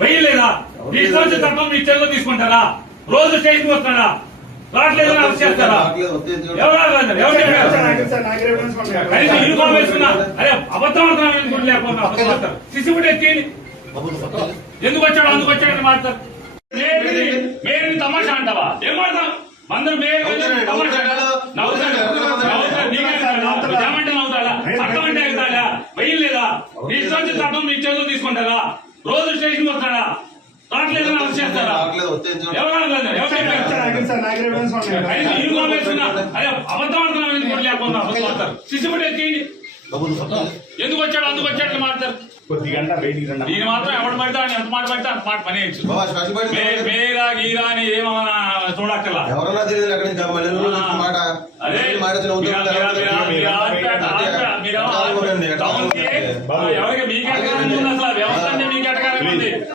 వెయ్యలేదా మీ ఇష్టం వచ్చిన చట్టం మీ చెల్లో తీసుకుంటారా? రోజు స్టేషన్కి వస్తాడా? రావట్లేదు అరెస్ట్ చేస్తారా? ఎవరు రాలేదు? ఎవరు యూనిఫామ్ వేసుకున్నా. అరే అబద్ధం ఎందుకు అబద్ధం సిసిబుడ్ ఎత్తి ఎందుకు వచ్చాడు? అందుకు వచ్చాడు మాట్లాడతారు మేరీ తమాషా అంటావా? ఏం మాడతాం అందరూ మేరీ వచ్చిన చట్టం మీ చేతులు తీసుకుంటారా? రోజు స్టేషన్ వస్తాడా రావట్లేదు అరెస్ట్ చేస్తారా? అబద్ధం ఎందుకు వచ్చాడు? అందుకు వచ్చాడు అని మాట్లాడతారు కొద్ది గంట బయటికి రండి. దీని మాత్రం ఎవడు పడితే ఎంత మాట పడితే అంత మాట పని మేరా గీరా అని ఏమన్నా చూడక్కర్లా? ఎవరన్నా తెలియదు అక్కడి మాట. అదే. మాట ఎవరికి మీకు అసలు వ్యవస్థ అంటే మీకు ఎటకారం ఉంది